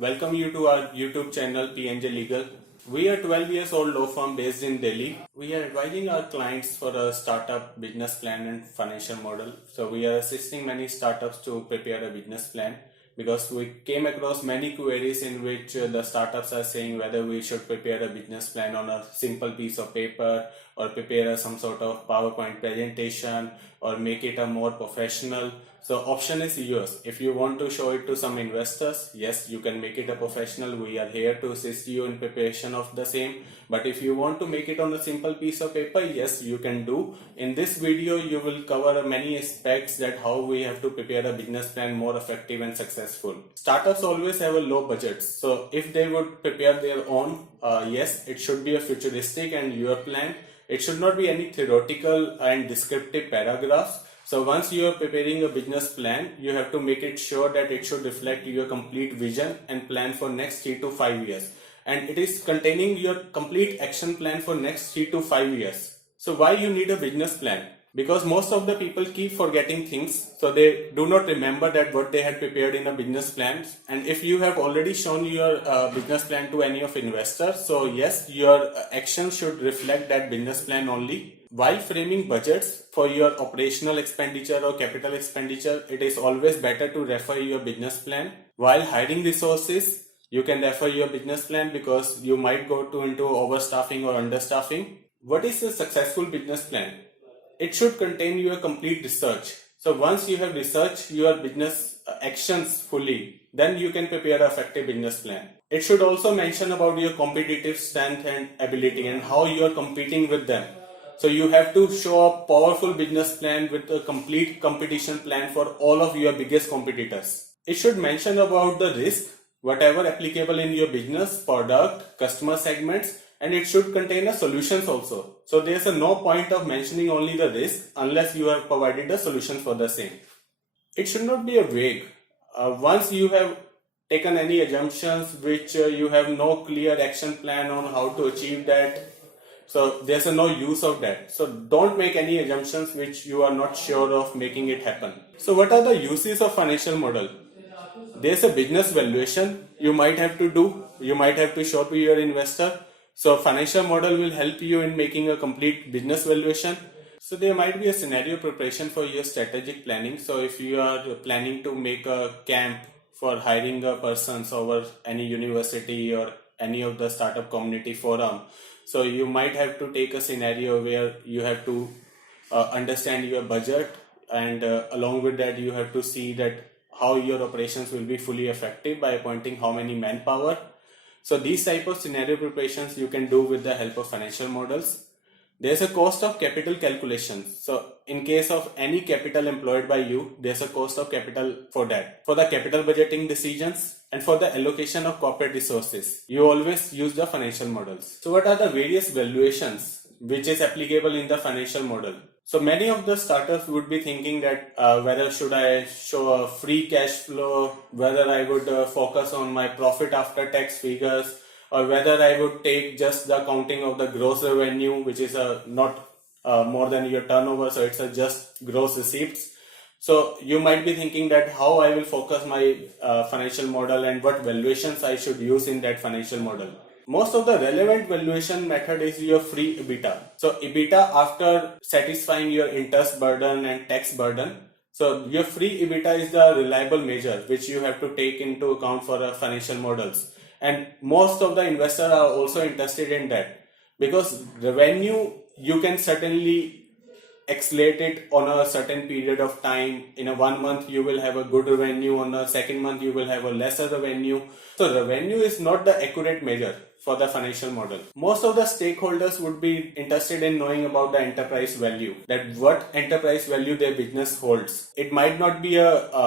Welcome you to our YouTube channel PNJ Legal. We are 12 years old law firm based in Delhi. We are advising our clients for a startup business plan and financial model. So we are assisting many startups to prepare a business plan because we came across many queries in which the startups are saying whether we should prepare a business plan on a simple piece of paper or prepare some sort of PowerPoint presentation or make it a more professional. So option is yours. If you want to show it to some investors, yes, you can make it a professional. We are here to assist you in preparation of the same. But if you want to make it on a simple piece of paper, yes, you can do. In this video, you will cover many aspects that how we have to prepare a business plan more effective and successful. Startups always have a low budget. So if they would prepare their own, yes, it should be a futuristic and your plan. It should not be any theoretical and descriptive paragraphs. So once you are preparing a business plan, you have to make it sure that it should reflect your complete vision and plan for next 3 to 5 years. And it is containing your complete action plan for next 3 to 5 years. So why you need a business plan? Because most of the people keep forgetting things. So they do not remember that what they had prepared in a business plan. And if you have already shown your business plan to any of investors, so yes, your action should reflect that business plan only. While framing budgets for your operational expenditure or capital expenditure, it is always better to refer your business plan. While hiring resources, you can refer your business plan because you might go into overstaffing or understaffing. What is a successful business plan? It should contain your complete research. So once you have researched your business actions fully, then you can prepare an effective business plan. It should also mention about your competitive strength and ability and how you are competing with them. So you have to show a powerful business plan with a complete competition plan for all of your biggest competitors. It should mention about the risk, whatever applicable in your business, product, customer segments, and it should contain a solutions also. So there's no point of mentioning only the risk unless you have provided a solution for the same. It should not be a vague. Once you have taken any assumptions which you have no clear action plan on how to achieve that, so there's no use of that. So don't make any assumptions which you are not sure of making it happen. So what are the uses of financial model? There's a business valuation you might have to do. You might have to show to your investor. So financial model will help you in making a complete business valuation. So there might be a scenario preparation for your strategic planning. So if you are planning to make a camp for hiring a person over any university or any of the startup community forum, so you might have to take a scenario where you have to understand your budget, and along with that you have to see that how your operations will be fully effective by appointing how many manpower. So these type of scenario preparations you can do with the help of financial models. There's a cost of capital calculations. So in case of any capital employed by you, there's a cost of capital for that. For the capital budgeting decisions and for the allocation of corporate resources, you always use the financial models. So what are the various valuations which is applicable in the financial model? So many of the startups would be thinking that whether should I show a free cash flow, whether I would focus on my profit after tax figures, or whether I would take just the counting of the gross revenue, which is not more than your turnover, so it's just gross receipts. So you might be thinking that how I will focus my financial model and what valuations I should use in that financial model. Most of the relevant valuation method is your free EBITDA. So EBITDA after satisfying your interest burden and tax burden. So your free EBITDA is the reliable measure which you have to take into account for financial models. And most of the investors are also interested in that because revenue you can certainly accelerate it on a certain period of time. In a 1 month you will have a good revenue, on a second month you will have a lesser revenue. So revenue is not the accurate measure for the financial model. Most of the stakeholders would be interested in knowing about the enterprise value, that what enterprise value their business holds. It might not be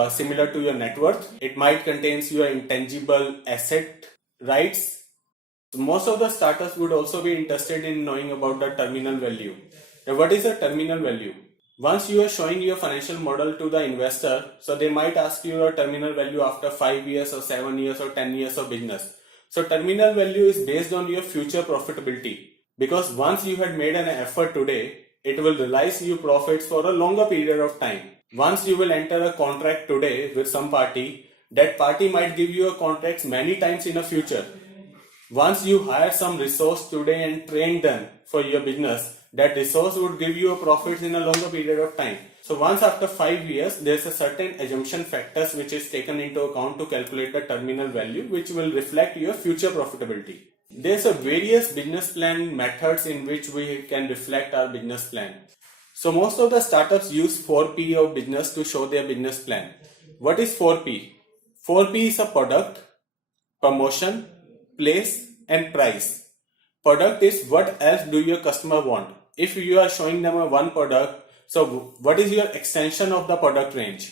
similar to your net worth. It might contains your intangible asset rights. Most of the startups would also be interested in knowing about the terminal value. Now, what is a terminal value? Once you are showing your financial model to the investor, so they might ask you your terminal value after 5 years or 7 years or 10 years of business. So terminal value is based on your future profitability, because once you had made an effort today, it will realize you profits for a longer period of time. Once you will enter a contract today with some party, That party might give you a contract many times in the future. Once you hire some resource today and train them for your business, that resource would give you a profit in a longer period of time. So once after 5 years, there's a certain assumption factors which is taken into account to calculate the terminal value, which will reflect your future profitability. There's a various business plan methods in which we can reflect our business plan. So most of the startups use 4P of business to show their business plan. What is 4P? 4P is a product, promotion, place and price. Product is what else do your customer want. If you are showing them a one product, so what is your extension of the product range?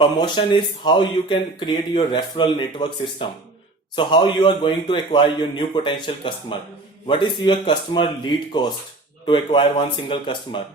Promotion is how you can create your referral network system. So how you are going to acquire your new potential customer. What is your customer lead cost to acquire one single customer?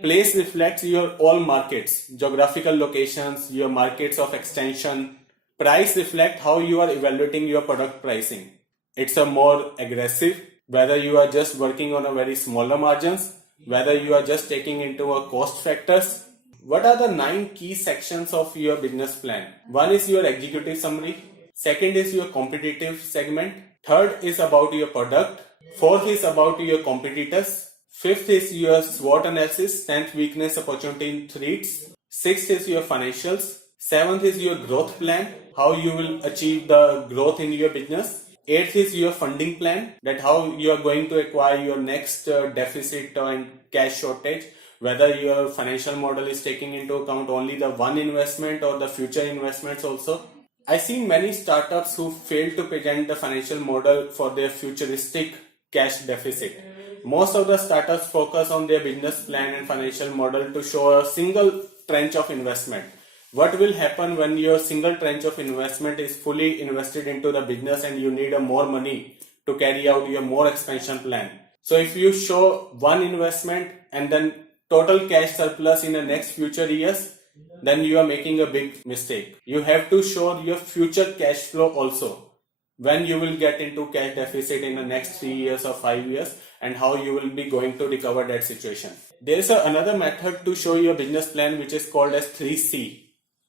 Place reflects your all markets, geographical locations, your markets of extension. Price reflect how you are evaluating your product pricing. It's a more aggressive, whether you are just working on a very smaller margins, whether you are just taking into a cost factors. What are the 9 key sections of your business plan? One is your executive summary. Second is your competitive segment. Third is about your product. Fourth is about your competitors. Fifth is your SWOT analysis, strength, weakness, opportunity, and threats. Sixth is your financials. Seventh is your growth plan, how you will achieve the growth in your business. Eighth is your funding plan, that how you are going to acquire your next deficit and cash shortage, whether your financial model is taking into account only the one investment or the future investments also. I see many startups who fail to present the financial model for their futuristic cash deficit. Most of the startups focus on their business plan and financial model to show a single tranche of investment. What will happen when your single tranche of investment is fully invested into the business and you need more money to carry out your more expansion plan? So if you show one investment and then total cash surplus in the next future years, then you are making a big mistake. You have to show your future cash flow also, when you will get into cash deficit in the next 3 years or 5 years, and how you will be going to recover that situation. There is another method to show your business plan which is called as 3C.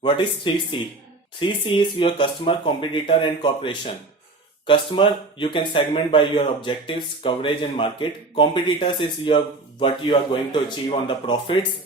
What is 3C? 3C is your customer, competitor and corporation. Customer, you can segment by your objectives, coverage and market. Competitors is what you are going to achieve on the profits.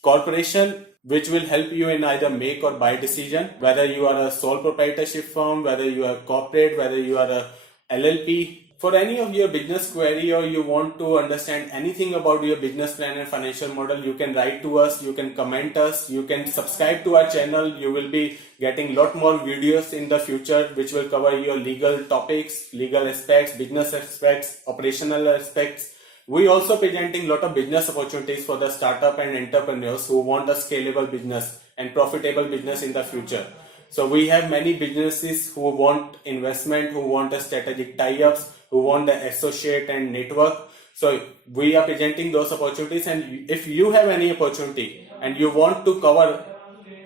Corporation, which will help you in either make or buy decision, whether you are a sole proprietorship firm, whether you are corporate, whether you are a LLP. For any of your business query or you want to understand anything about your business plan and financial model, you can write to us, you can comment us, you can subscribe to our channel. You will be getting lot more videos in the future which will cover your legal topics, legal aspects, business aspects, operational aspects. We also presenting lot of business opportunities for the startup and entrepreneurs who want a scalable business and profitable business in the future. So we have many businesses who want investment, who want a strategic tie-ups, who want the associate and network. So we are presenting those opportunities, and if you have any opportunity and you want to cover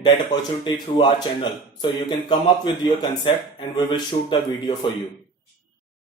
that opportunity through our channel, so you can come up with your concept and we will shoot the video for you.